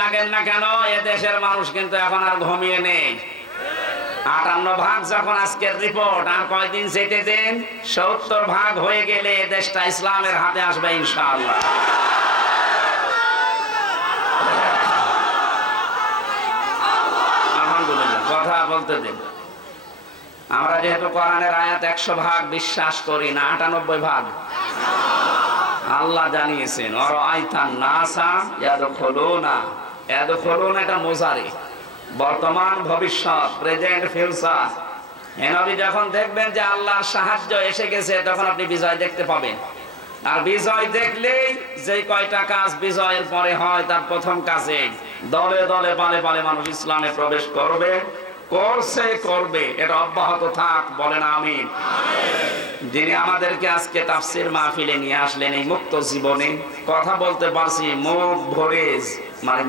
লাগেন না কেন, এ দেশের মানুষ কিন্তু এখন আর ঘুমিয়ে নেই। 58 ভাগ যখন আজকের রিপোর্ট, আর কয়দিন যেতে দেন, 70 ভাগ হয়ে গেলে দেশটা ইসলামের হাতে আসবে ইনশাআল্লাহ। আলহামদুলিল্লাহ, কথা বলতে দিন। আমরা যেহেতু কোরআনের আয়াত 100 ভাগ বিশ্বাস করি না, 98 ভাগ আল্লাহ জানিয়েছেন অরাআইতান নাসা ইয়াদখুলুনা। ইয়াদখুলুনা এটা মুজারি, বর্তমান ভবিষ্যৎ, প্রেজেন্ট ফিউচার। নবী যখন দেখবেন যে আল্লাহর সাহায্য এসে গেছে, তখন আপনি বিজয় দেখতে পাবেন। আর বিজয় দেখলেই যে কয়টা কাজ বিজয়ের পরে হয়, তার প্রথম কাজে দলে দলে পালে পালে মানুষ ইসলামে প্রবেশ করবে, করবে। এটা অব্যাহত থাক, বলেন আমিন। যিনি আমাদেরকে আজকে তাফসীর মাহফিলে নিয়ে আসলেন, এই মুক্ত জীবনে কথা বলতে পারছি মুখ ভরে, মানে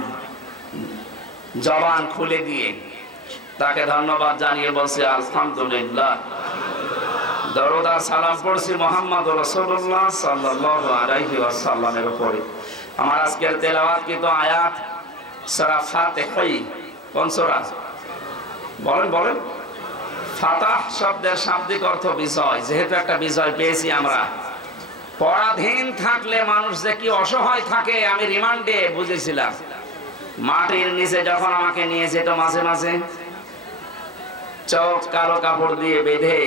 জবান খুলে দিয়ে, তাকে ধন্যবাদ জানিয়ে বলছি আলহামদুলিল্লাহ। দরুদ আর সালাম পড়ছি মুহাম্মদ রাসূলুল্লাহ সাল্লাল্লাহু আলাইহি ওয়াসাল্লামের উপরে। আমার আজকের তেলাওয়াতকৃত আয়াত সূরা ফাতিহা। কোন সূরা? বলেন। ফাতাহ শব্দের শাব্দিক অর্থ বিজয়। যেহেতু একটা বিজয় পেয়েছি আমরা, পরাধীন থাকলে মানুষ যে কি অসহায় থাকে আমি রিমান্ডে বুঝেছিলাম। মাটির নিচে যখন আমাকে নিয়ে যেত, মাঝে মাঝে চোখ কালো কাপড় দিয়ে বেঁধে,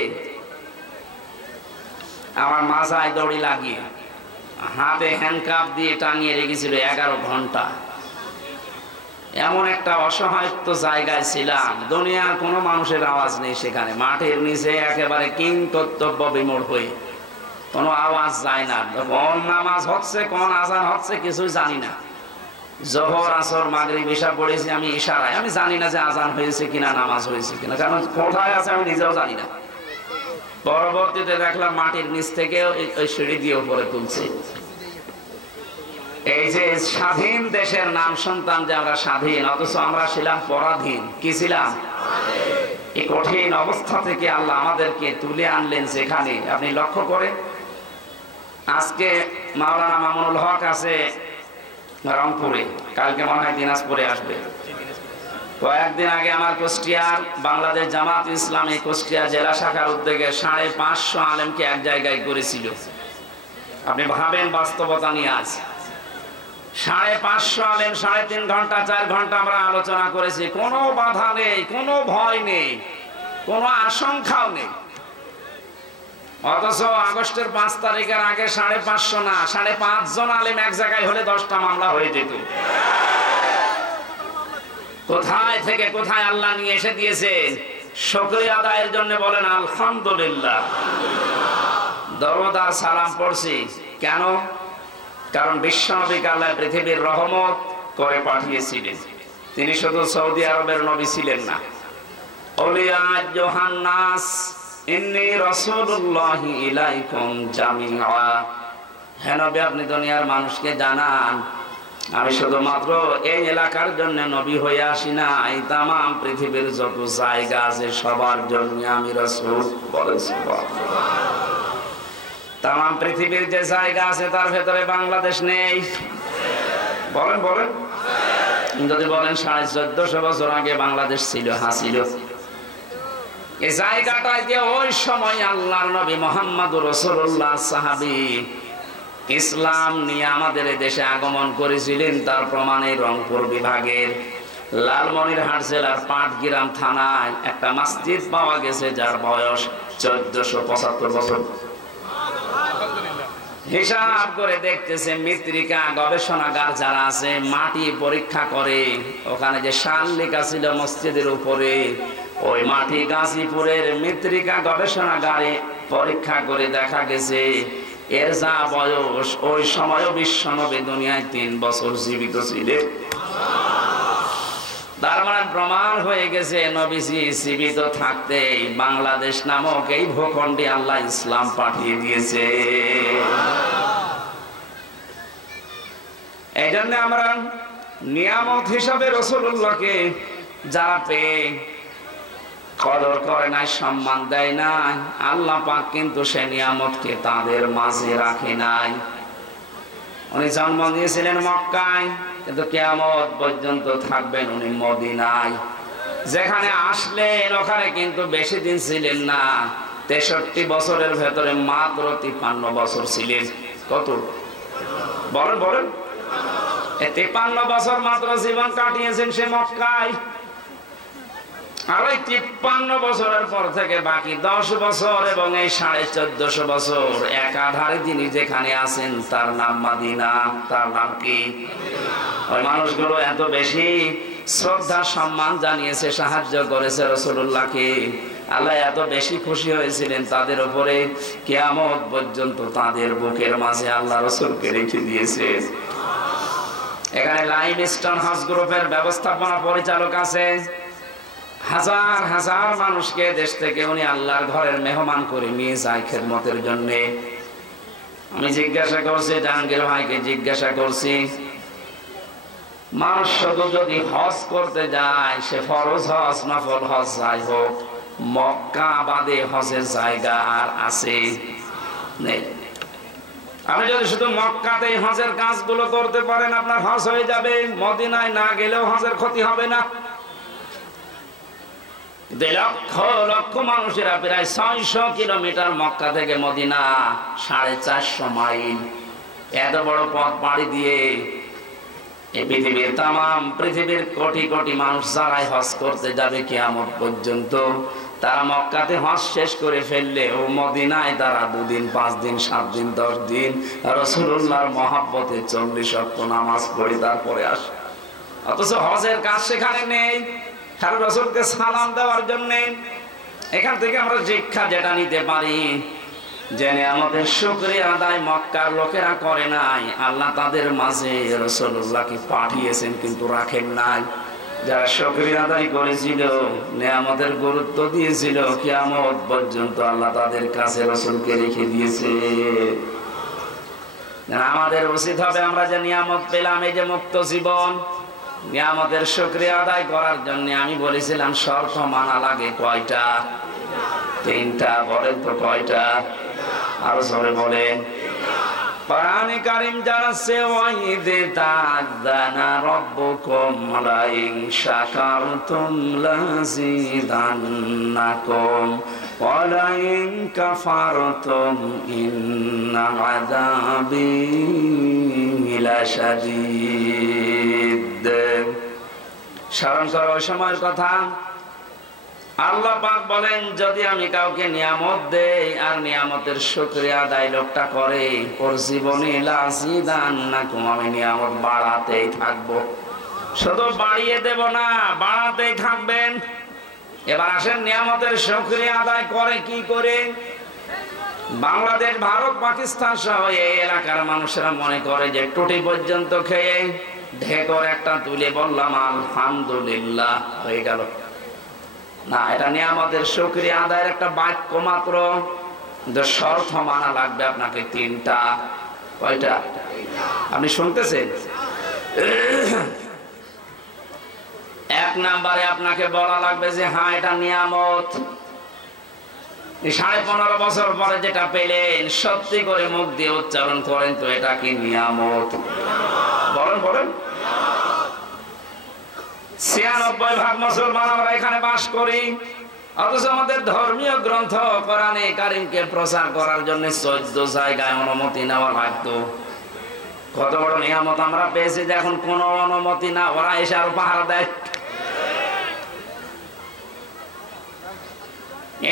আমার মাথায় দড়ি লাগিয়ে, হাতে হ্যান্ডকাপ দিয়ে টাঙিয়ে রেখেছিল 11 ঘন্টা। এমন একটা অসহায়ত্ব জায়গায় ছিলাম, দুনিয়ার কোনো মানুষের আওয়াজ নেই সেখানে। মাটির নিচে একেবারে কিং কর্তব্য বিমূঢ় হয়ে, কোনো আওয়াজ যায় না। কোন নামাজ হচ্ছে, কোন আজান হচ্ছে, কিছুই জানি না। জোহর, আসর, মাগরিব, ইশা পড়েছি আমি ইশারায়। আমি জানি না যে আজান হয়েছে কিনা, নামাজ হয়েছে কিনা, কারণ কোথায় আছে আমি নিজেও জানি না। পরবর্তীতে দেখলাম মাটির নিচ থেকে ওই সিঁড়ি দিয়ে উপরে তুলছে। এই যে স্বাধীন দেশের নাম শুনতাম যে আমরা স্বাধীন, অথচ আমরা ছিলাম পরাধীন। কি ছিলাম? এই কঠিন অবস্থা থেকে আল্লাহ আমাদেরকে তুলে আনলেন যেখানে, আপনি লক্ষ্য করে, আজকে মাওলানা মামুনুল হক আছে রংপুরে, কালকে মনে হয় দিনাজপুরে আসবে। কয়েকদিন আগে আমার কুষ্টিয়ার বাংলাদেশ জামাত ইসলামী কুষ্টিয়া জেলা শাখার উদ্যোগে 550 আলেমকে এক জায়গায় করেছিল। আপনি ভাবেন বাস্তবতা নিয়ে আজ 550 আলেম 3.5 ঘন্টা 4 ঘন্টা আমরা আলোচনা করেছি। কোনো বাধা নেই, কোনো ভয় নেই, কোনো আশঙ্কাও নেই। অথচ আগস্টের 5 তারিখের আগে 550 না, 5.5 জন আলেম এক জায়গায় হলে 10টা মামলা হয়ে যেত। কোথায় থেকে কোথায় আল্লাহ নিয়ে এসে দিয়েছেন, শুকরিয়া আদায়ের জন্য বলেন আলহামদুলিল্লাহ। দরুদ আর সালাম পড়ছি কেন? কারণ বিশ্বনবীকে আল্লাহ পৃথিবীর রহমত করে পাঠিয়েছিলেন। তিনি শুধু সৌদি আরবের নবী ছিলেন না। ওলিয়া যোহান্নাস ইন্নী রাসূলুল্লাহি ইলাইকুম জামিআ। হে নবী, আপনি দুনিয়ার মানুষকে জানান আমি শুধুমাত্র এই এলাকার জন্য নবী হয়ে আসি না, এই তাম পৃথিবীর যত জায়গা আছে সবার জন্য আমি রাসূল। বলেন সুবহানাল্লাহ। তাম পৃথিবীর যে জায়গা আছে তার ভেতরে বাংলাদেশ নেই। বলেন। যদি বলেন 1450 বছর আগে বাংলাদেশ ছিল, ছিল। এই জায়গাটায় যে ওই সময় আল্লাহর নবী মুহাম্মদুর রাসূলুল্লাহ সাহাবী ইসলাম নিয়ে আমাদের দেশে আগমন করেছিলেন, তার প্রমাণে রংপুর বিভাগের লালমনিরহাট জেলার পাটগ্রাম থানায় একটা মসজিদ পাওয়া গেছে যার বয়স 1475 বছর। হিসাব করে দেখতেছে মৃত্তিকা গবেষণাগার যারা আছে মাটি পরীক্ষা করে, ওখানে যে সাল লেখা ছিল মসজিদের উপরে, ওই মাটি গাজীপুরের মৃত্তিকা গবেষণাগারে পরীক্ষা করে দেখা গেছে এর যা বয়স, ওই সময় বিশ্বনবী দুনিয়ায় 3 বছর জীবিত ছিলেন। তার মানে প্রমাণ হয়ে গেছে নবীজি জীবিত থাকতে বাংলাদেশ নামক এই ভূখণ্ডে আল্লাহ ইসলাম পাঠিয়ে দিয়েছে। এই জন্য আমরা নিয়ামত হিসাবে রাসূলুল্লাহকে যারা পেয়ে কদর করে নাই, সম্মান দেয় নাই, আল্লাহ পাক কিন্তু সে নিয়ামতকে তাদের মাঝে রাখে নাই। উনি জন্ম নিয়েছিলেন মক্কায়, কিন্তু কিয়ামত পর্যন্ত থাকবেন উনি মদিনায়। যেখানে আসলেন ওখানে কিন্তু বেশি দিন ছিলেন না, 63 বছরের ভেতরে মাত্র 53 বছর ছিলেন। কত বলেন বলেন? 53 বছর মাত্র জীবন কাটিয়েছেন সে মক্কায়। আর ওই 53 বছরের পর থেকে বাকি 10 বছর এবং এই 1450 বছর একাধারে তিনি যেখানে আছেন তার নাম মদিনা। তার নাম কি? ওই মানুষগুলো এত বেশি শ্রদ্ধা সম্মান জানিয়েছে, সাহায্য করেছে রাসূলুল্লাহকে। আল্লাহ এত বেশি খুশি হয়েছিলেন তাদের উপরে, কিয়ামত পর্যন্ত তাদের বুকের মাঝে আল্লাহ রাসূলকে রেখে দিয়েছে। এখানে লাইমস্টোন হাউস গ্রুপের ব্যবস্থাপনা পরিচালক আছে। হাজার হাজার মানুষকে দেশ থেকে উনি আল্লাহর ঘরের মেহমান করে নিয়ে যায় খেদমতের জন্য। আমি জিজ্ঞাসা করছি, জাহাঙ্গীর ভাইকে জিজ্ঞাসা করছি, মানুষ শুধু যদি হজ করতে যায়, সে ফরজ হজ নফল হজ যাই হোক, মক্কা বাদে হজের জায়গা আর আছে নেই? আপনি যদি শুধু মক্কাতেই হজের কাজগুলো করতে পারেন আপনার হজ হয়ে যাবে, মদিনায় না গেলেও হজের ক্ষতি হবে না। লক্ষ লক্ষ মানুষেরা প্রায় 600 কিলোমিটার মক্কা থেকে মদিনা, 450 মাইল, এত বড় পথ পাড়ি দিয়ে এই পৃথিবীর তামাম পৃথিবীর কোটি কোটি মানুষ যারাই হজ করতে যাবে কিয়ামত পর্যন্ত, তারা মক্কাতে হজ শেষ করে ফেললে ও মদিনায় তারা 2 দিন 5 দিন 7 দিন 10 দিন রাসূলুল্লাহর মহব্বতে 40 ওয়াক্ত নামাজ পড়ে তারপরে আসে। অথচ হজের কাজ সেখানে নেই, কারণ রাসূলকে সালাম দেওয়ার জন্য। এখান থেকে আমরা শিক্ষা যেটা নিতে পারি, যে নিয়ামতের শুকরিয়া আদায় মক্কার লোকেরা করে নাই, আল্লাহ তাদের মাঝে রাসূলুল্লাহকে পাঠিয়েছেন কিন্তু রাখেন নাই। যারা শুকরিয়া আদায় করেছিল, নিয়ামতের গুরুত্ব দিয়েছিল, কিয়ামত পর্যন্ত আল্লাহ তাদের কাছে রাসূলকে রেখে দিয়েছে। আমাদের উচিত হবে আমরা যে নিয়ামত পেলাম, এই যে মুক্ত জীবন, নিয়ামতের শুকরিয়া আদায় করার জন্য আমি বলেছিলাম শর্ত মানা লাগে কয়টা? 3টা। বলেন তো কয়টা? আরো জোরে বলেন। কোরআনে কারীম জানাচ্ছে, ওয়াইদে তা'যানা রাব্বুকুম লাইন শাকারতুম লাযিদান্নাকুম ওয়া লাইন কাফারতুম ইন্না আযাবি লাশাদীদ। স্মরণ করো ওই সময়ের কথা। আল্লাহ পাক বলেন, যদি আমি কাউকে নিয়ামত দেই আর নিয়ামতের শুকরিয়া আদায় লোকটা করে, ওর জীবনে লাযিদান্নাকুম, আমি নিয়ামত বাড়াতেই থাকবো। শুধু বাড়িয়ে দেব না, বাড়াতেই থাকবেন। এবার আসেন নিয়ামতের শুকরিয়া আদায় করে কি করে? বাংলাদেশ, ভারত, পাকিস্তান সহ এই এলাকার মানুষেরা মনে করে যে টুটি পর্যন্ত খেয়ে ঢেকর একটা তুলে বললাম আলহামদুলিল্লাহ হয়ে গেল। না, এটা নিয়ামতের শুকরিয়া আদায়ের একটা বাক্য মাত্র। শর্ত মানা লাগবে আপনাকে 3টা। কয়টা? আপনি শুনতেছেন? 1 নম্বরে আপনাকে বলা লাগবে যে হ্যাঁ এটা নিয়ামত। 15.5 বছর পরে যেটা পেলেন, সত্যি করে মুখ দিয়ে উচ্চারণ করেন তো এটা কি নিয়ামত? বলেন বলেন। 96 ভাগ মুসলমান আমরা এখানে বাস করি, অথচ আমাদের ধর্মীয় গ্রন্থ কোরআনে কারীমকে প্রচার করার জন্য 14 জায়গায় অনুমতি নেওয়া লাগতো। কত বড় নিয়ামত আমরা পেয়েছি যে এখন কোনো অনুমতি না, ওরা এসে আরো পাহারা দেয়।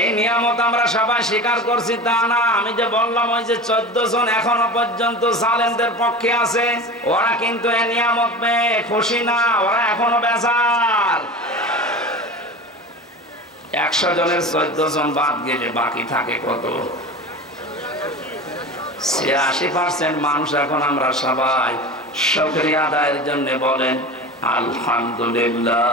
এই নিয়ামত আমরা সবাই স্বীকার করছি তা না। আমি যে বললাম ওই যে 14 জন এখনো পর্যন্ত জালেমদের পক্ষে আছে, ওরা কিন্তু এই নিয়ামত পেয়ে খুশি না, ওরা এখনো বেজার। 100 জনের 14 জন বাদ গেলে বাকি থাকে কত? 86% মানুষ এখন আমরা সবাই শুকরিয়া আদায়ের জন্য বলেন আলহামদুলিল্লাহ।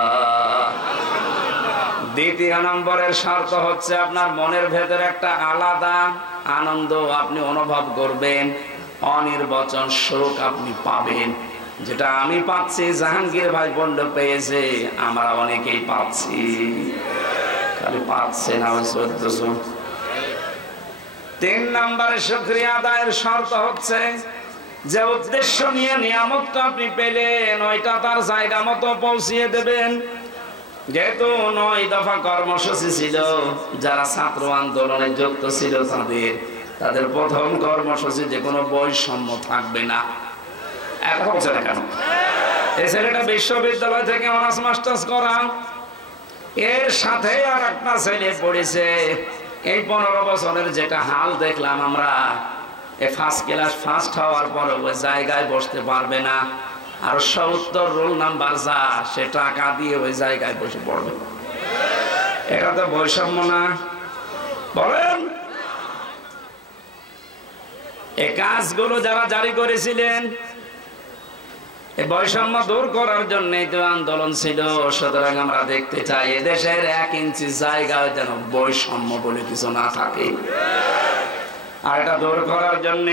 2 নম্বরের শর্ত হচ্ছে আপনার মনের ভেতরে একটা আলাদা আনন্দ আপনি অনুভব করবেন, অনির্বচন সুখ আপনি পাবেন, যেটা আমি পাচ্ছি, জাহাঙ্গীর ভাই বন্ধ পেয়েছে, আমরা অনেকেই পাচ্ছি। খালি পাচ্ছে না ওই 14 জন। 3 নম্বরে শুকরিয়া আদায়ের শর্ত হচ্ছে যে উদ্দেশ্য নিয়ে নিয়ামতটা আপনি পেলেন ওইটা তার জায়গা মতো পৌঁছিয়ে দেবেন। যেহেতু 9 দফা কর্মসূচি ছিল, যারা ছাত্র আন্দোলনে যুক্ত ছিল তাদের প্রথম কর্মসূচি যে কোনো বৈষম্য থাকবে না। এখন হচ্ছে না কেন? এই ছেলেটা বিশ্ববিদ্যালয় থেকে অনার্স মাস্টার্স করা, এর সাথে আর একটা ছেলে পড়েছে। এই 15 বছরের যেটা হাল দেখলাম আমরা, ফার্স্ট ক্লাস ফার্স্ট হওয়ার পর ওই জায়গায় বসতে পারবে না, আর 70 রোল নাম্বার যা সে টাকা দিয়ে ওই জায়গায় বসে পড়বে। এটা তো বৈষম্য না? বলেন। এই কাজগুলো যারা জারি করেছিলেন এই বৈষম্য দূর করার জন্য তো আন্দোলন ছিল। সুতরাং আমরা দেখতে চাই এদেশের 1 ইঞ্চি জায়গায় যেন বৈষম্য বলে কিছু না থাকে। আর এটা দূর করার জন্য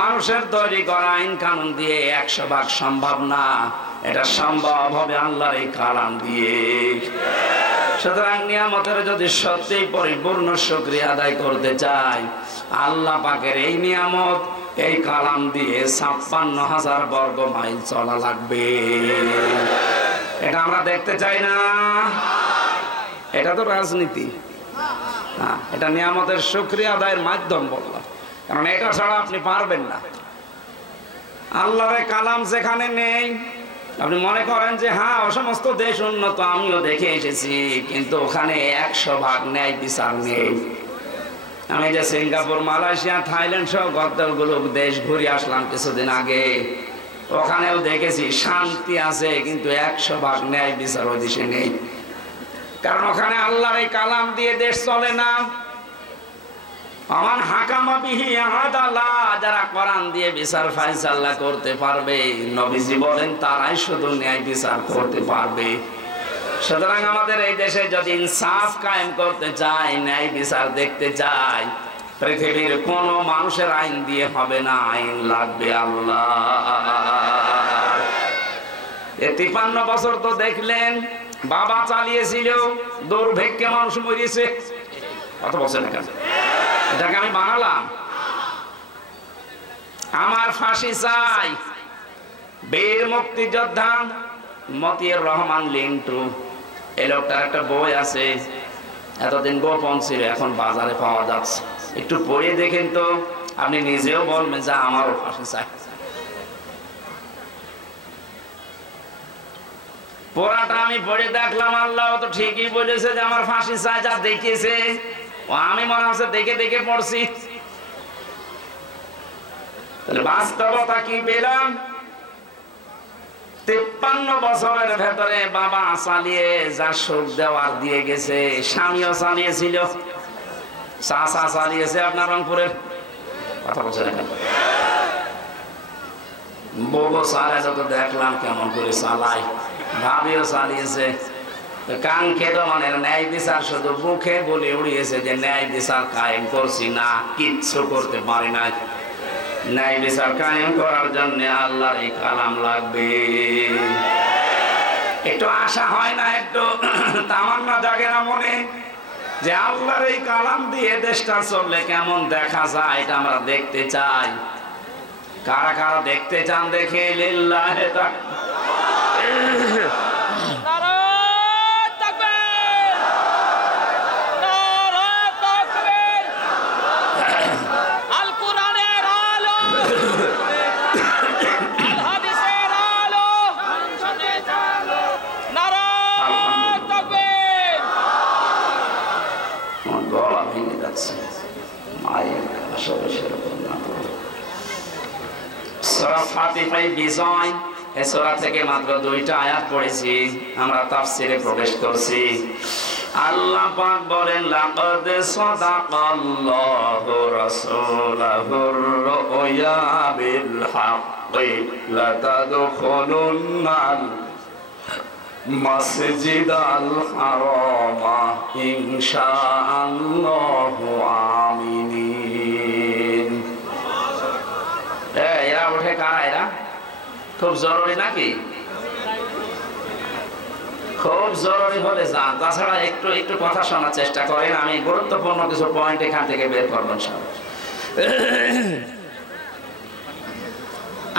মানুষের তৈরি করা আইন কানুন দিয়ে 100% সম্ভব না, এটা সম্ভব হবে আল্লাহর এই কালাম দিয়ে। সুতরাং নিয়ামতের যদি সত্যি পরিপূর্ণ শুকরিয়া আদায় করতে চাই, আল্লাহ পাকের এই নিয়ামত এই কালাম দিয়ে 56,000 বর্গ মাইল চলা লাগবে। এটা আমরা দেখতে চাই না। এটা তো রাজনীতি না, এটা নিয়ামতের শুকরিয়া আদায়ের মাধ্যম বললাম, কারণ এটা ছাড়া আপনি পারবেন না। আল্লাহর কালাম যেখানে নেই, আপনি মনে করেন যে হ্যাঁ ও সমস্ত দেশ উন্নত, আমিও দেখে এসেছি, কিন্তু ওখানে 100% ন্যায় বিচার নেই। আমি যে সিঙ্গাপুর, মালয়েশিয়া, থাইল্যান্ড সহ কতগুলো দেশ ঘুরে আসলাম কিছুদিন আগে, ওখানেও দেখেছি শান্তি আছে, কিন্তু 100% ন্যায় বিচার ওই দেশে নেই। কারণ ওখানে আল্লাহর এই কালাম দিয়ে দেশ চলে না। আমান হাকামা বিহি আদালা, যারা কোরআন দিয়ে বিচার ফায়সালা করতে পারবে, নবীজি বলেন তারাই শুধু ন্যায় বিচার করতে পারবে। সুতরাং আমাদের এই দেশে যদি ইনসাফ কায়েম করতে চাই, ন্যায় বিচার দেখতে চাই, পৃথিবীর কোন মানুষের আইন দিয়ে হবে না, আইন লাগবে আল্লাহ। 53 বছর তো দেখলেন বাবা চালিয়েছিল, দুর্ভিক্ষে মানুষ মরিয়েছে। কত বছর না কেন? এটাকে আমি বানালাম। আমার ফাঁসি চাই। বীর মুক্তিযোদ্ধা মতিউর রহমান লিন্টু, এই লোকটার একটা বই আছে, এতদিন গোপন ছিল, এখন বাজারে পাওয়া যাচ্ছে। একটু পড়ে দেখেন তো, আপনি নিজেও বলবেন যে আমারও ফাঁসি চাই। পড়াটা আমি পড়ে দেখলাম, আল্লাহ তো ঠিকই বলেছে যে আমার ফাঁসি চাই। যা দেখেছে ও আমি মনে হচ্ছে দেখে দেখে পড়ছি। তাহলে বাস্তবতা কি পেলাম? 53 বছরের ভেতরে বাবা চালিয়ে যা সুখ দেওয়ার দিয়ে গেছে, স্বামীও চালিয়েছিল, চাচা চালিয়েছে আপনার রংপুরের। কথা বলছে বউ চালায়, যত দেখলাম কেমন করে চালায়, ভাবিও চালিয়েছে। কান খেত মনের ন্যায় বিচার শুধু মুখে বলে উড়িয়েছে যে ন্যায় বিচার কায়েম করছি না, কিচ্ছু করতে পারি না। ন্যায় বিচার কায়েম করার জন্য আল্লাহর এই কালাম লাগবে। একটু আশা হয় না, একটু তামান্না জাগে না মনে, যে আল্লাহর এই কালাম দিয়ে দেশটা চললে কেমন দেখা যায়, এটা আমরা দেখতে চাই। কারা কারা দেখতে চান দেখে লিল্লাহি সূরা ফাতিহায় বিজয়, এই সূরা থেকে মাত্র 2টা আয়াত পড়েছি, আমরা তাফসীরে প্রবেশ করছি। আল্লাহ পাক বলেন, লাকাদ সাদাকাল্লাহু রাসূলাহুর রুয়া বিল হাক্কি লাতাদখুলুন্নাল মাসজিদাল হারামা ইনশাআল্লাহু আমিনিন। এরা ওঠে কারা? এরা খুব জরুরি নাকি? খুব জরুরি হলে যান, তাছাড়া একটু একটু কথা শোনার চেষ্টা করেন। আমি গুরুত্বপূর্ণ কিছু পয়েন্ট এখান থেকে বের করবেন।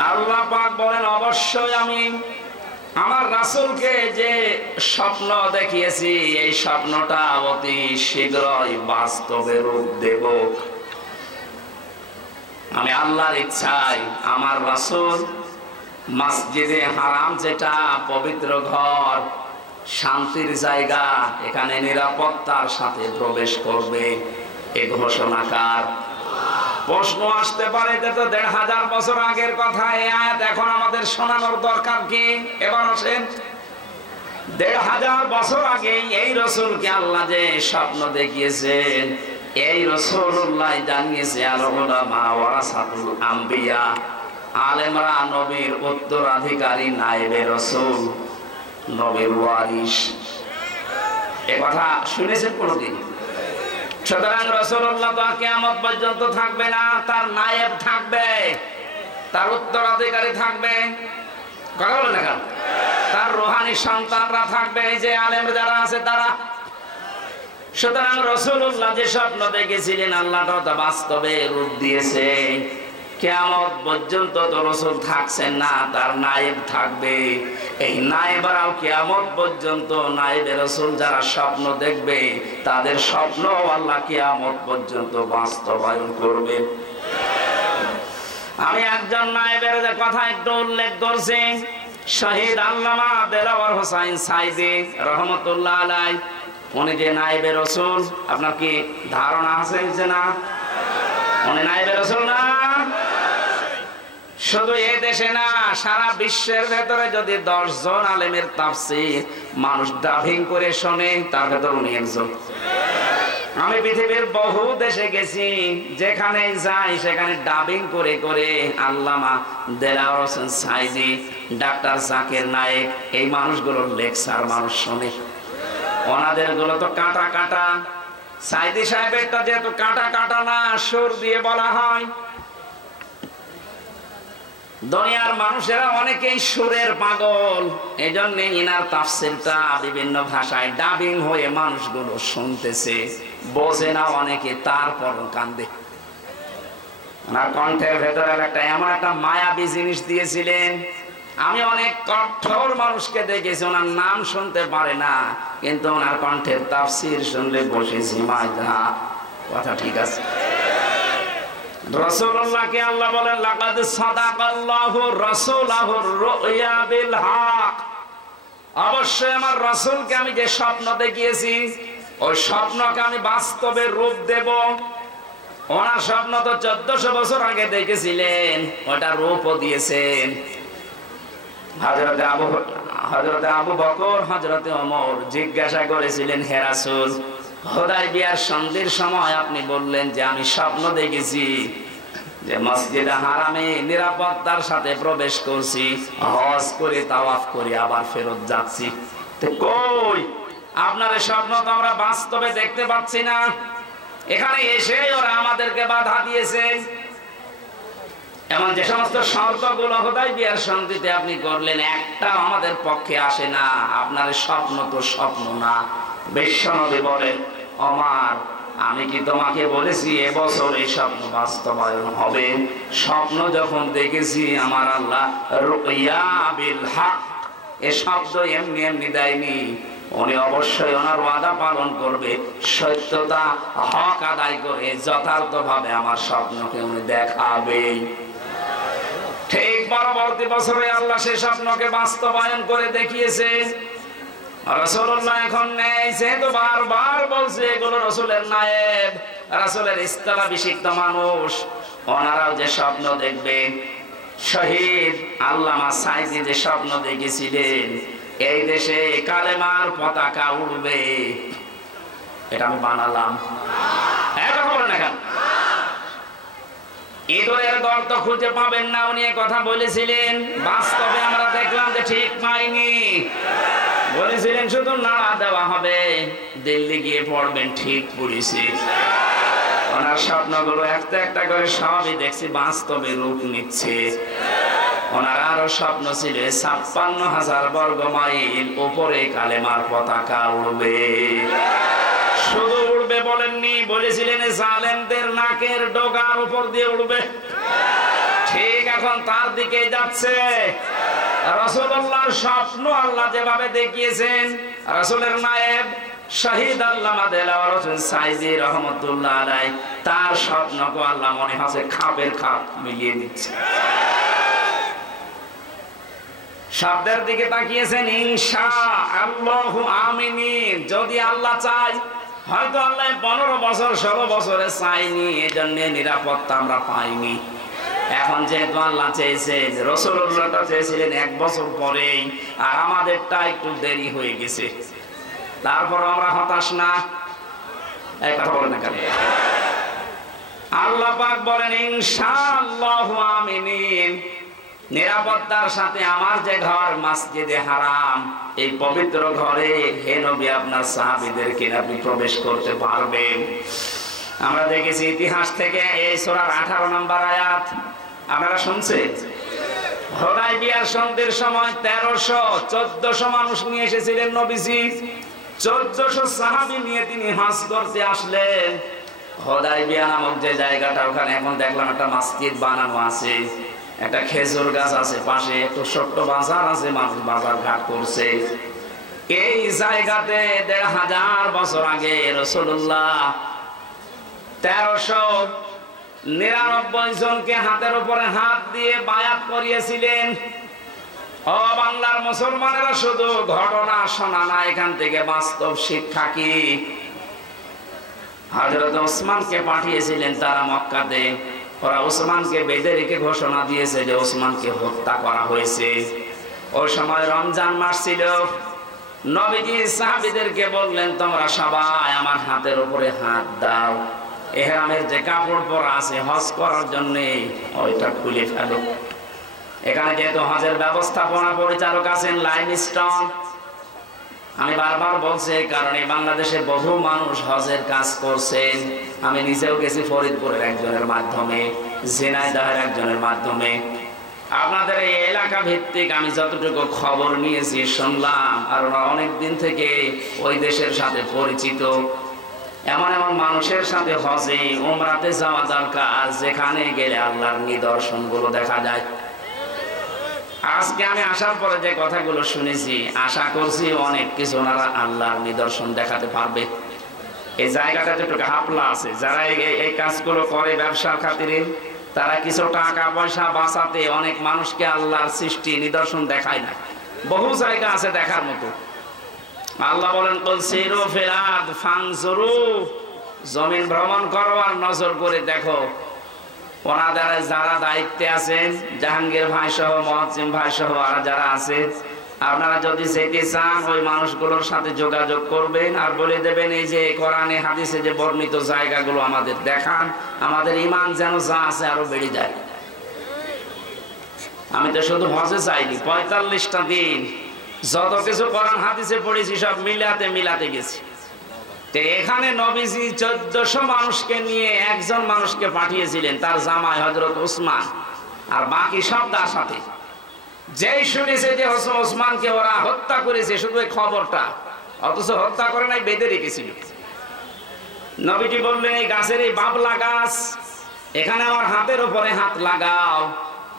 আল্লাহ পাক বলেন অবশ্যই আমি আমার রাসূলকে যে স্বপ্ন দেখিয়েছি এই স্বপ্নটা অতি শীঘ্রই বাস্তবে রূপ দেব। আমি আল্লাহর ইচ্ছায় আমার রাসূল মসজিদে হারাম, যেটা পবিত্র ঘর, শান্তির জায়গা, এখানে নিরাপত্তার সাথে প্রবেশ করবে। এ ঘোষণাকার প্রশ্ন আসতে পারে, এটা তো ১৫০০ বছর আগের কথা, এই আয়াত এখন আমাদের শোনানোর দরকার কি? এবার আসেন, ১৫০০ বছর আগে এই রাসূলকে আল্লাহ যে স্বপ্ন দেখিয়েছেন, এই রাসূলুল্লাহ জানিয়েছে আল উলামা ওয়ারাসাতুল আম্বিয়া, আলেমরা নবীর উত্তরাধিকারী, নায়েবে রাসূল, নবীর ওয়ারিস। এ কথা শুনেছেন কোনদিন? সুতরাং রাসূলুল্লাহ তো কিয়ামত পর্যন্ত থাকবে না, তার নায়েব থাকবে, তার উত্তরাধিকারী থাকবে। কথা বলেন না, তার রূহানি সন্তানরা থাকবে, এই যে আলেম যারা আছে তারা। সুতরাং রাসূলুল্লাহ যে স্বপ্ন দেখেছিলেন আল্লাহ তা বাস্তবে রূপ দিয়েছে। কিয়ামত পর্যন্ত তো রাসূল থাকছেন না, তার নায়েব থাকবে। এই নায়েবরাও কিয়ামত পর্যন্ত, নায়েবে রাসূল যারা স্বপ্ন দেখবে তাদের স্বপ্ন আল্লাহ কিয়ামত পর্যন্ত বাস্তবায়ন করবে। আমি একজন নায়েবের কথা একটু উল্লেখ করছি, শহীদ আল্লামা দেলাওয়ার হোসাইন সাইদি রহমতুল্লাহ আলাইহি। উনি যে নায়েবে রাসূল, আপনার কি ধারণা আছে যে না উনি নায়েবে রাসূল না? শুধু এই দেশে না, সারা বিশ্বের ভেতরে যদি ১০ জন আলেমের তাফসীর মানুষ ডাবিং করে শোনে, তার ভেতর উনি একজন। আমি পৃথিবীর বহু দেশে গেছি, যেখানে যাই সেখানে ডাবিং করে করে আল্লামা দেলাওয়ার হোসেন সাইদি, ডাক্তার জাকির নায়েক, এই মানুষগুলোর লেকচার মানুষ শোনে। ওনাদের গুলো তো কাটা কাটা, সাইদি সাহেবেরটা যেহেতু কাটা কাটা না, সুর দিয়ে বলা হয়। দুনিয়ার মানুষেরা অনেকেই সুরের পাগল, এই জন্য ইনার তাফসীরটা বিভিন্ন ভাষায় ডাবিং হয়ে মানুষগুলো শুনতেছে, বোঝে না অনেকে, তারপর কান্দে। ওনার কণ্ঠের ভেতরে একটা এমন একটা মায়াবী জিনিস দিয়েছিলেন। আমি অনেক কঠোর মানুষকে দেখেছি, ওনার নাম শুনতে পারে না, কিন্তু ওনার কণ্ঠের তাফসীর শুনলে বসেছি, মাযা কথা ঠিক আছে। রাসূলুল্লাহকে আল্লাহ বলেন লাকাদ সাদাকাল্লাহু রাসূলাহুর রুয়া বিল হক, অবশ্যই আমার রাসূলকে আমি যে স্বপ্ন দেখিয়েছি ওই স্বপ্নকে আমি বাস্তবে রূপ দেব। ওনার স্বপ্ন তো ১৪০০ বছর আগে দেখেছিলেন, ওটা রূপও দিয়েছেন। হযরতে আবু বকর, হযরতে ওমর জিজ্ঞাসা করেছিলেন, হে রাসূল, হুদায়বিয়ার সন্ধির সময় আপনি বললেন যে আমি স্বপ্ন দেখেছি যে মসজিদে হারামে নিরাপত্তার সাথে প্রবেশ করছি, হজ করে তাওয়াফ করে আবার ফেরত যাচ্ছি। তো কই আপনার স্বপ্ন তো আমরা বাস্তবে দেখতে পাচ্ছি না। এখানে এসে ওরা আমাদেরকে বাধা দিয়েছে। এমন যে সমস্ত শর্তগুলো হুদায়বিয়ার সন্ধিতে আপনি করলেন, একটা আমাদের পক্ষে আসে না। আপনার স্বপ্ন তো স্বপ্ন না। বিশ্বনবী বলেন, ওমর, আমি কি তোমাকে বলেছি এবছর এই স্বপ্ন বাস্তবায়ন হবে? স্বপ্ন যখন দেখেছি আমার আল্লাহ রুয়া বিল হক, এ শব্দ এমনি এমনি দেয়নি। উনি অবশ্যই ওনার ওয়াদা পালন করবে, সত্যতা হক আদায় করে যথার্থভাবে আমার স্বপ্নকে উনি দেখাবে। ঠিক পরবর্তী বছরে আল্লাহ সেই স্বপ্নকে বাস্তবায়ন করে দেখিয়েছে। রাসূলুল্লাহ এখন নেই, যেহেতু বারবার বলছে এগুলো রাসূলের নায়েব, রাসূলের স্থলাভিষিক্ত মানুষ, ওনারাও যে স্বপ্ন দেখবে। শহীদ আল্লামা সাইদি যে স্বপ্ন দেখেছিলেন এই দেশে কালেমার পতাকা উড়বে, এটা আমি বানালাম। ইঁদুরের গর্ত খুঁজে পাবেন না, উনি কথা বলেছিলেন। বাস্তবে আমরা দেখলাম যে ঠিক পাইনি। বলেছিলেন শুধু নাড়া দেওয়া হবে, দিল্লি গিয়ে পড়বেন, ঠিক পড়েছি। ওনার স্বপ্নগুলো একটা একটা করে সবই দেখছি বাস্তবে রূপ নিচ্ছে। ওনার আরো স্বপ্ন ছিল ৫৬,০০০ বর্গ মাইল উপরে কালেমার পতাকা উড়বে। শুধু উড়বে বলেননি, বলেছিলেন জালেমদের নাকের ডগার উপর দিয়ে উড়বে। ঠিক এখন তার দিকে যাচ্ছে। রাসূলুল্লাহর স্বপ্ন আল্লাহ যেভাবে দেখিয়েছেন, রাসূলের নায়েব শহীদ আল্লামা দেলাওয়ার হোসেন সাইদি রহমাতুল্লাহ আলাইহি তার স্বপ্নকে আল্লাহ মনে হচ্ছে খাপের খাপ মিলিয়ে দিচ্ছে। শব্দের দিকে তাকিয়েছেন ইনশাআল্লাহু আমিন। যদি আল্লাহ চায়, হয়তো আল্লাহ 15 বছর 16 বছরে চাইনি, এজন্য নিরাপত্তা আমরা পাইনি। এখন যেহেতু আল্লাহ চেয়েছেন, রাসূলুল্লাহটা চেয়েছিলেন 1 বছর পরেই, আর আমাদেরটা একটু দেরি হয়ে গেছে। তারপর আমরা হতাশ না, এই কথা বলেন না কেন? আল্লাহ পাক বলেন ইনশাআল্লাহু আমিন। নিরাপত্তার সাথে আমার যে ঘর মসজিদে হারাম, এই পবিত্র ঘরে হে নবী আপনার সাহাবীদেরকে আপনি প্রবেশ করতে পারবেন। আমরা দেখেছি ইতিহাস থেকে এই সূরার 18 নম্বর আয়াত আপনারা শুনছেন। হুদায়বিয়ার সন্ধির সময় 1300-1400 মানুষ নিয়ে এসেছিলেন নবীজি। 1400 সাহাবী নিয়ে তিনি হজ করতে আসলেন। হুদায়বিয়া নামক যে জায়গাটা, ওখানে এখন দেখলাম একটা মসজিদ বানানো আছে, একটা খেজুর গাছ আছে পাশে, একটু ছোট্ট বাজার আছে, মানুষ বাজার ঘাট করছে। এই জায়গাতে 1500 বছর আগে রাসূলুল্লাহ 1399 জনকে হাতের উপরে হাত দিয়ে বায়াত করিয়েছিলেন। ও বাংলার মুসলমানেরা, শুধু ঘটনা শোনা না, এখান থেকে বাস্তব শিক্ষা কি? হযরত ওসমানকে পাঠিয়েছিলেন তারা মক্কাতে। ওরা ওসমানকে বেঁধে রেখে ঘোষণা দিয়েছে যে ওসমানকে হত্যা করা হয়েছে। ওই সময় রমজান মাস ছিল। নবীজি সাহাবীদেরকে বললেন, তোমরা সবাই আমার হাতের উপরে হাত দাও, ইহরামের যে কাপড় পরা আছে হজ করার জন্য ওইটা খুলে ফেলো। এখানে যেহেতু হজের ব্যবস্থাপনা পরিচালক আছেন লাইমস্টোন, আমি বারবার বলছি এই কারণে বাংলাদেশে বহু মানুষ হজের কাজ করছেন। আমি নিজেও গেছি ফরিদপুরের একজনের মাধ্যমে, ঝিনাইদহের একজনের মাধ্যমে। আপনাদের এই এলাকা ভিত্তিক আমি যতটুকু খবর নিয়েছি, শুনলাম, আর ওরা অনেক দিন থেকে ওই দেশের সাথে পরিচিত। এমন এমন মানুষের সাথে হজে উমরাতে যাওয়া দরকার, যেখানে গেলে আল্লাহর নিদর্শন গুলো দেখা যায়। আজকে আমি আসার পরে যে কথাগুলো শুনেছি, আশা করছি অনেক কিছু ওনারা আল্লাহর নিদর্শন দেখাতে পারবে। এই জায়গাটা যেটুকু হাপলা আছে, যারা এই কাজগুলো করে ব্যবসার খাতিরে, তারা কিছু টাকা পয়সা বাঁচাতে অনেক মানুষকে আল্লাহর সৃষ্টি নিদর্শন দেখায় না। বহু জায়গা আছে দেখার মতো। আল্লাহ বলেন, কুল সিরু ফিল আরদ ফানজুরু, জমিন ভ্রমণ করো আর নজর করে দেখো। ওনাদের যারা দায়িত্বে আছেন, জাহাঙ্গীর ভাই সহ, মহসিন ভাই সহ আর যারা আছে, আপনারা যদি যেতে চান ওই মানুষগুলোর সাথে যোগাযোগ করবেন আর বলে দেবেন, এই যে কোরআনে হাদিসে যে বর্ণিত জায়গাগুলো আমাদের দেখান, আমাদের ঈমান যেন যা আছে আরো বেড়ে যায়। আমি তো শুধু হজে চাইনি, 45টা দিন যত কিছু কোরআন হাদিসে পড়েছি সব মিলাতে গেছি। এখানে নবীজি 1400 মানুষকে নিয়ে একজন মানুষকে পাঠিয়েছিলেন, তার জামাই হযরত ওসমান, আর বাকি সব তার সাথে। যেই শুনেছে যে ওসমানকে ওরা হত্যা করেছে, শুধু এই খবরটা, অথচ হত্যা করে নাই, বেঁধে রেখেছিল। নবীজি বললেন, এই গাছের এই বাবলা গাছ, এখানে আমার হাতের উপরে হাত লাগাও,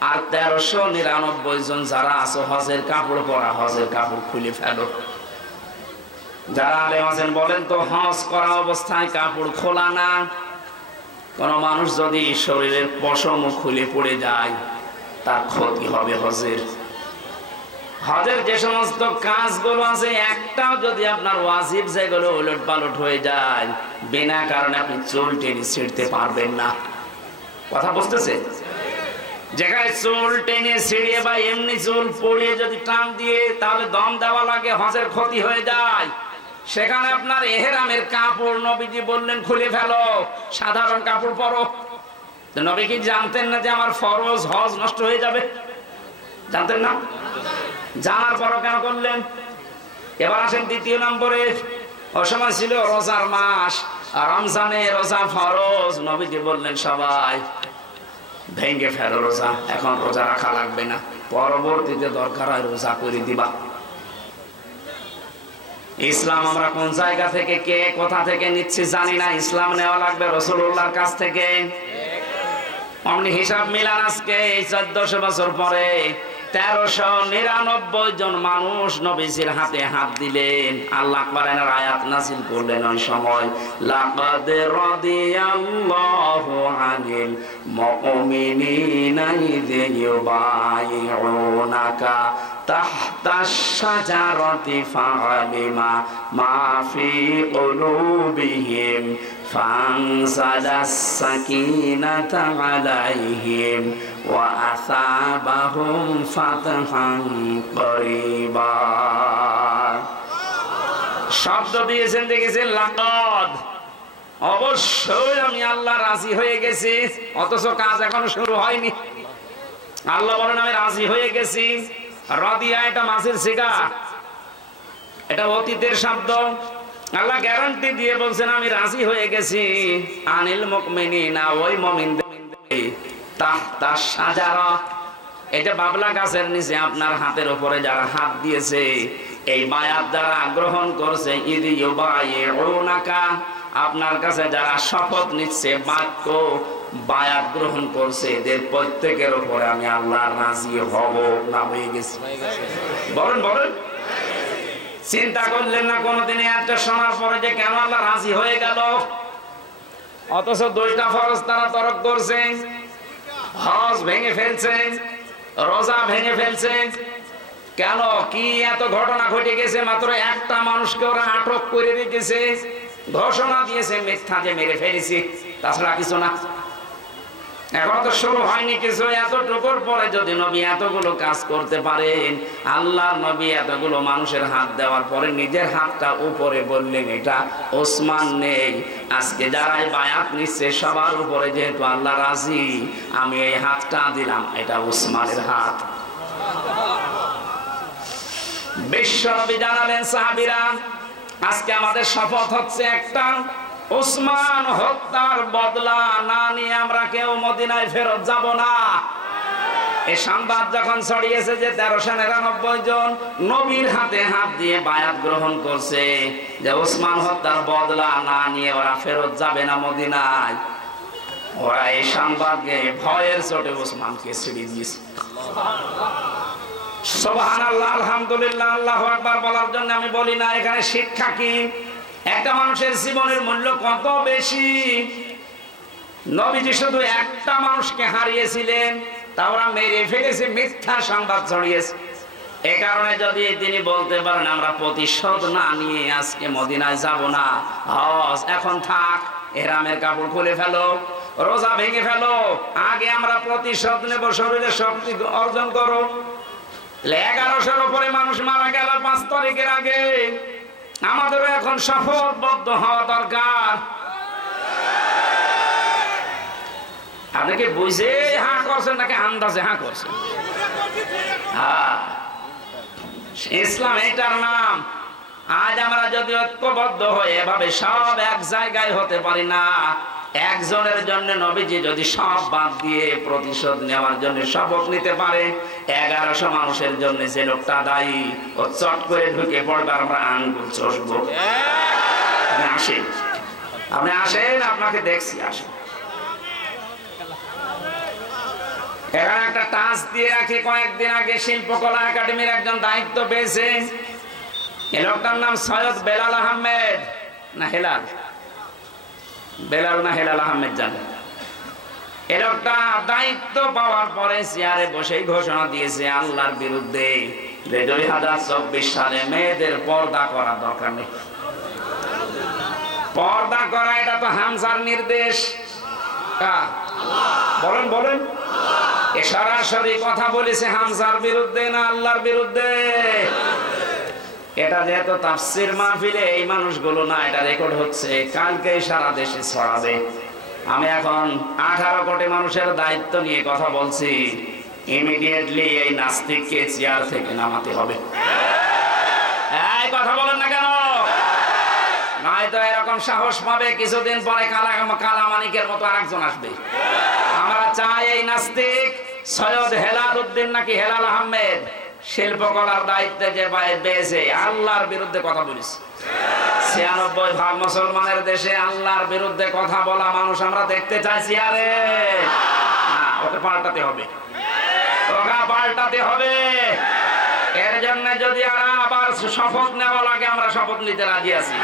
আর 1399 জন যারা আছো হজের কাপড় পরা, হজের কাপড় খুলে ফেলো। যারা আলেম আছেন বলেন তো, হজ করা অবস্থায় কাপড় খোলা না। কোন মানুষ যদি শরীরের পশম খুলে পড়ে যায়, তার ক্ষতি হবে হজের। হজের যে সমস্ত কাজগুলো আছে, একটাও যদি আপনার ওয়াজিব যেগুলো উলট পালট হয়ে যায়, বিনা কারণে আপনি চুল টেনে ছিঁড়তে পারবেন না। কথা বুঝতেছে? যেখানে চুল টেনে ছিঁড়িয়ে বা এমনি চুল পড়িয়ে যদি টান দিয়ে তাহলে দম দেওয়া লাগে, হজের ক্ষতি হয়ে যায়। সেখানে আপনার ইহরামের কাপড় নবীজি বললেন খুলে ফেলো, সাধারণ কাপড় পরো। নবী কি জানতেন না যে আমার ফরজ হজ নষ্ট হয়ে যাবে? জানতেন না? জানার পরও কেন করলেন? এবার আসেন দ্বিতীয় নম্বরে। ওই সময় ছিল রোজার মাস, আর রমজানে রোজা ফরজ। নবীজি বললেন, সবাই ভেঙে ফেলো রোজা, এখন রোজা রাখা লাগবে না, পরবর্তীতে দরকার হয় রোজা করে দিবা। ইসলাম আমরা কোন জায়গা থেকে, কে কোথা থেকে নিচ্ছি জানি না। ইসলাম নেওয়া লাগবে রাসূলুল্লাহর কাছ থেকে। অমনি হিসাব মিলান আজকে 1400 বছর পরে 1399 জন মানুষ নবীজির হাতে হাত দিলেন। আল্লাহ কোরআনের আয়াত নাযিল করলেন ওই সময়, লাকাদ রাদিয়াল্লাহু আনিল মুমিনিনা ইয ইউবাইউনাকা তাহতাশ শাজারাতি ফাআলিমা মা ফি কুলুবিহিম ফানজালাস সাকিনাতা আলাইহিম ওয়া আসাবাহুম ফাতহান করিবা। শব্দ দিয়েছেন, দেখেছেন লাকাদ, অবশ্যই আমি আল্লাহ রাজি হয়ে গেছি। অথচ কাজ এখনো শুরু হয়নি। আল্লাহ বলেন আমি রাজি হয়ে গেছি। রাদিয়া এটা মাছের সিগা, এটা অতীতের শব্দ। আল্লাহ গ্যারান্টি দিয়ে বলছেন আমি রাজি হয়ে গেছি। আনিল মুমিনিনা, ওই মুমিনদের তাহতা শাজারা, এটা বাবলা গাছের নিচে আপনার হাতের উপরে যারা হাত দিয়েছে, এই বায়াত যারা গ্রহণ করছে, ইয ইউবাইউনাকা, আপনার কাছে যারা শপথ নিচ্ছে, বাক্য বায়াত গ্রহণ করছে, এদের প্রত্যেকের উপরে আমি আল্লাহ রাজি হব না হয়ে গেছি। বলেন বলেন, চিন্তা করলেন না কোনদিন একটা শোনার পরে যে কেন আল্লাহ রাজি হয়ে গেল? অথচ 2টা ফরজ তারা তরক করছে, হজ ভেঙে ফেলছে, রোজা ভেঙে ফেলছে। কেন? কি এত ঘটনা ঘটে গেছে? মাত্র একটা মানুষকে ওরা আটক করে রেখেছে, ঘোষণা দিয়েছে মিথ্যা যে মেরে ফেলেছি, তাছাড়া কিছু না। এখন তো শুরু হয়নি কিছু। এতটুকুর পরে যদি নবী এতগুলো কাজ করতে পারেন, আল্লাহ নবী এতগুলো মানুষের হাত দেওয়ার পরে নিজের হাতটা উপরে বললেন এটা ওসমান নেই। আজকে যারাই বায়াত নিচ্ছে সবার উপরে যেহেতু আল্লাহ রাজি, আমি এই হাতটা দিলাম, এটা ওসমানের হাত। বিশ্বনবী জানালেন সাহাবীরা, আজকে আমাদের শপথ হচ্ছে একটা, ওসমান হত্যার বদলা না নিয়ে আমরা কেউ মদিনায় ফেরত যাব না। এই সংবাদ যখন ছড়িয়েছে যে 1399 জন নবীর হাতে হাত দিয়ে বায়াত গ্রহণ করছে যে ওসমান হত্যার বদলা না নিয়ে ওরা ফেরত যাবে না মদিনায়, ওরা এই সংবাদকে ভয়ের চোটে ওসমানকে ছেড়ে দিয়েছে। সুবহানাল্লাহ, আলহামদুলিল্লাহ, আল্লাহু আকবার বলার জন্য আমি বলি না। এখানে শিক্ষা কি? একটা মানুষের জীবনের মূল্য কত বেশি। নবীজি শুধু একটা মানুষকে হারিয়েছিলেন, তা ওরা মেরে ফেলেছে, মিথ্যা সংবাদ ছড়িয়েছে। এ কারণে যদি তিনি বলতে পারেন আমরা প্রতিশোধ না নিয়ে আজকে মদিনায় যাব না, হজ এখন থাক, ইহরামের কাপড় খুলে ফেলো, রোজা ভেঙে ফেলো, আগে আমরা প্রতিশোধ নেব, শরীরে শক্তি অর্জন করো। 1100-র উপরে মানুষ মারা গেল 5 তারিখের আগে। আমাদেরও এখন শপথবদ্ধ হওয়া দরকার। আপনি কি বুঝে হ্যাঁ করছেন নাকি আন্দাজে হ্যাঁ করছেন? ইসলাম এটার নাম। আজ আমরা যদি ঐক্যবদ্ধ হয়ে এভাবে সব এক জায়গায় হতে পারি না, একজনের জন্য নবীজি যদি সব বাদ দিয়ে প্রতিশোধ নেওয়ার জন্য শপথ নিতে পারে, 1100 মানুষের জন্য যে লোকটা দায়ী, ও চট করে ঢুকে পড়বে, আমরা আঙ্গুল চষবো। আপনি আসেন, আপনাকে দেখছি, আসেন। এখানে একটা টাচ দিয়ে রাখি, কয়েকদিন আগে শিল্পকলা একাডেমির একজন দায়িত্ব পেয়েছে। এই লোকটার নাম সৈয়দ বেলাল আহমেদ, না হেলাল, বেলাল না হেলাল আহমেদ জানেন। এই লোকটা দায়িত্ব পাওয়ার পরে চেয়ারে বসেই ঘোষণা দিয়েছে আল্লাহর বিরুদ্ধে 2024 সালে মেয়েদের পর্দা করা দরকার নেই। পর্দা করা এটা তো হামজার নির্দেশ। বলেন বলেন, এ সরাসরি কথা বলেছে হামজার বিরুদ্ধে না আল্লাহর বিরুদ্ধে? এটা যেহেতু তাফসীর মাহফিলে এই মানুষগুলো না, এটা রেকর্ড হচ্ছে, কালকে সারা দেশে ছড়াবে। আমি এখন 18 কোটি মানুষের দায়িত্ব নিয়ে কথা বলছি। ইমিডিয়েটলি এই নাস্তিককে চেয়ার থেকে নামাতে হবে। এই কথা বলেন না কেন? নয়তো এরকম সাহস পাবে, কিছুদিন পরে কালামানিকের মতো আরেকজন আসবে। আমরা চাই এই নাস্তিক সৈয়দ হেলাল উদ্দিন নাকি হেলাল আহমেদ শিল্পকলার দায়িত্বে যে পেয়েছে, আল্লাহর বিরুদ্ধে কথা বলিস। 96% মুসলমানের দেশে আল্লাহর বিরুদ্ধে কথা বলা মানুষ আমরা দেখতে চাইছি। আরে ওকে পাল্টাতে হবে, ওকে পাল্টাতে হবে। এর জন্য যদি আবার শপথ নেওয়া লাগে, আমরা শপথ নিতে রাজি আছি।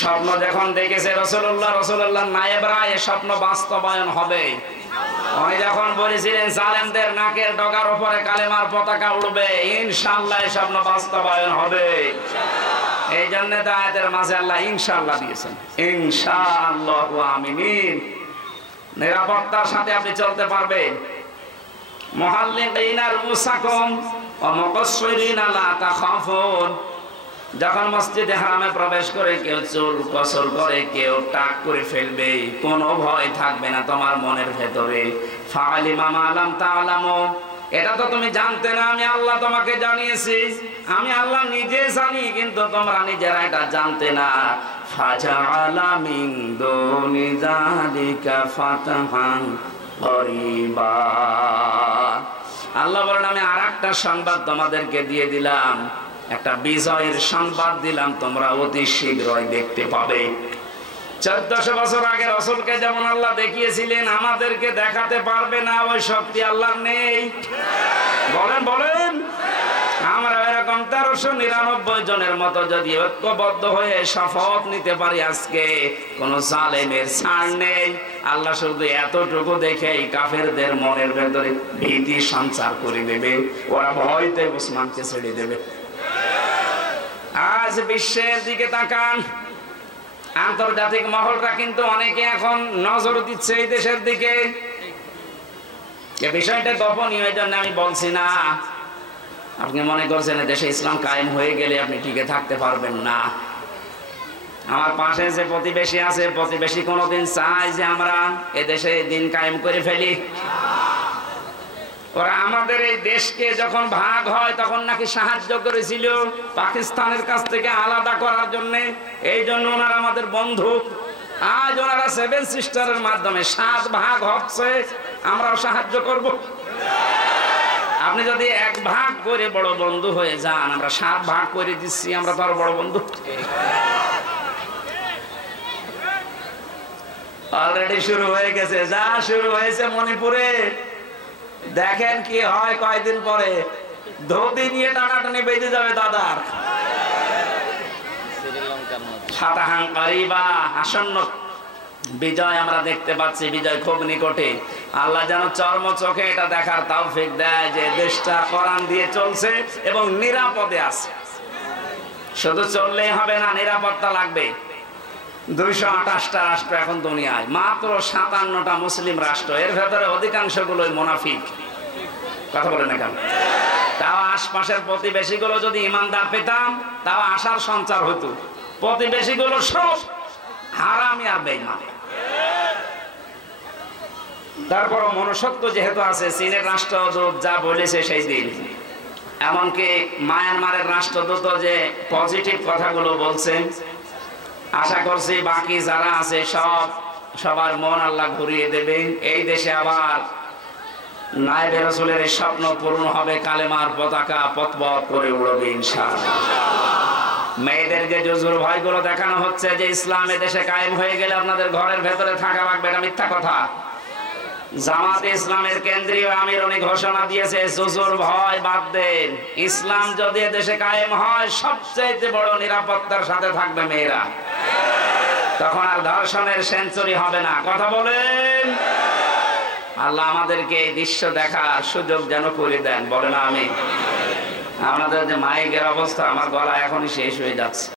স্বপ্ন যখন দেখেছে রাসূলুল্লাহ নায়েবরা, এই স্বপ্ন বাস্তবায়ন হবে। উনি যখন বলেছিলেন জালেমদের নাকের ডগার উপরে কালেমার পতাকা উড়বে, ইনশাআল্লাহ এই স্বপ্ন বাস্তবায়ন হবে। এই জন্য তো আয়াতের মাঝে আল্লাহ ইনশাআল্লাহ দিয়েছেন, ইনশাআল্লাহ আমিন। নিরাপত্তার সাথে আপনি চলতে পারবেন। মুহাল্লিকিনা রুসাকুম ওয়া মুকাসসিরিনা লা তাখাফুন। যখন মসজিদে হারামে প্রবেশ করে কেউ চুল কসর করে, কেউ টাক করে ফেলবে, কোনো ভয় থাকবে না তোমার মনের ভেতরে। ফাআলিমা মা লাম তা'লামু, এটা তো তুমি জানতে না, আমি আল্লাহ তোমাকে জানিয়েছি। আমি আল্লাহ নিজে জানি, কিন্তু তোমরা নিজেরা এটা জানতে না। ফাজআলা মিন দুনি যালিকা ফাতহান করিবা। আল্লাহ বলেন আমি আরেকটা সংবাদ তোমাদেরকে দিয়ে দিলাম, একটা বিজয়ের সংবাদ দিলাম, তোমরা অতি শীঘ্রই দেখতে পাবে। 1400 বছর আগে রাসূলকে যেমন আল্লাহ দেখিয়েছিলেন, আমাদেরকে দেখাতে পারবে না, ওই শক্তি আল্লাহর নেই। বলেন বলেন। আমরা এরকম 1399 জনের মতো যদি ঐক্যবদ্ধ হয়ে শপথ নিতে পারি, আজকে কোন জালেমের ছাড় নেই। আল্লাহ শুধু এতটুকু দেখে কাফেরদের মনের ভেতরে ভীতি সঞ্চার করে দেবে, ওরা ভয়তে উসমানকে ছেড়ে দেবে। আজ বিশ্বের দিকে তাকান, আন্তর্জাতিক মহলরা কিন্তু অনেকে এখন নজর দিচ্ছে এই দেশের দিকে। বিষয়টা গোপনীয়, এই জন্য আমি বলছি না। আপনি মনে করছেন দেশে ইসলাম কায়েম হয়ে গেলে আপনি টিকে থাকতে পারবেন না। আমার পাশে যে প্রতিবেশী আছে, প্রতিবেশী কোনোদিন চায় যে আমরা এদেশে দিন কায়েম করে ফেলি? ওরা আমাদের এই দেশকে যখন ভাগ হয় তখন নাকি সাহায্য করেছিল পাকিস্তানের কাছ থেকে আলাদা করার জন্য। এই জন্য ওনারা আমাদের বন্ধু। আজ ওনারা 7 সিস্টারের মাধ্যমে 7 ভাগ হচ্ছে, আমরাও সাহায্য করব। আপনি যদি 1 ভাগ করে বড় বন্ধু হয়ে যান, আমরা 7 ভাগ করে দিচ্ছি, আমরা তো আরো বড় বন্ধু। অলরেডি শুরু হয়ে গেছে, যা শুরু হয়েছে মণিপুরে, দেখেন কি হয় কয়দিন পরে। ধুতি নিয়ে টানাটানি বেঁধে যাবে দাদার। ফাতাহান করিবা, আসন্ন বিজয় আমরা দেখতে পাচ্ছি, বিজয় খুব নিকটে। আল্লাহ যেন চর্ম চোখে এটা দেখার তৌফিক দেয় যে দেশটা কোরআন দিয়ে চলছে এবং নিরাপদে আছে। শুধু চললেই হবে না, নিরাপত্তা লাগবে। 228টা রাষ্ট্র এখন দুনিয়ায়, মাত্র 57টা মুসলিম রাষ্ট্র, এর ভেতরে অধিকাংশগুলোই মুনাফিক। কথা বলে না কেন? তাও আশপাশের প্রতিবেশীগুলো যদি ইমানদার পেতাম, তাও আশার সঞ্চার হতো। প্রতিবেশীগুলো সব হারামি আর বেঈমান। তারপর মনুষ্যত্ব যেহেতু আছে, চীনের রাষ্ট্রদূত যা বলেছে সেই দিন, এমনকি মায়ানমারের রাষ্ট্রদূত যে পজিটিভ কথাগুলো বলছেন, আশা করছি বাকি যারা আছে সবার মন আল্লাহ ঘুরিয়ে দেবে। এই দেশে আবার নায়েবে রাসূলের স্বপ্ন পূর্ণ হবে, কালেমার পতাকা পথপথ করে উড়বে ইনশাআল্লাহ। মেয়েদের যে জুজুর ভয়গুলো দেখানো হচ্ছে যে ইসলাম দেশে কায়েম হয়ে গেলে আপনাদের ঘরের ভেতরে থাকা লাগবে, এটা মিথ্যা কথা। জামাতে ইসলামের কেন্দ্রীয় আমির উনি ঘোষণা দিয়েছে, জুজুর ভয় বাদ দেন, ইসলাম যদি দেশে কায়েম হয় সবচেয়ে বড় নিরাপত্তার সাথে থাকবে মেয়েরা। তখন আর ধর্ষণের সেঞ্চুরি হবে না। কথা বলেন। আল্লাহ আমাদেরকে এই দৃশ্য দেখার সুযোগ যেন করে দেন, বলেন আমিন। আপনাদের যে মাইকের অবস্থা, আমার গলা এখনই শেষ হয়ে যাচ্ছে।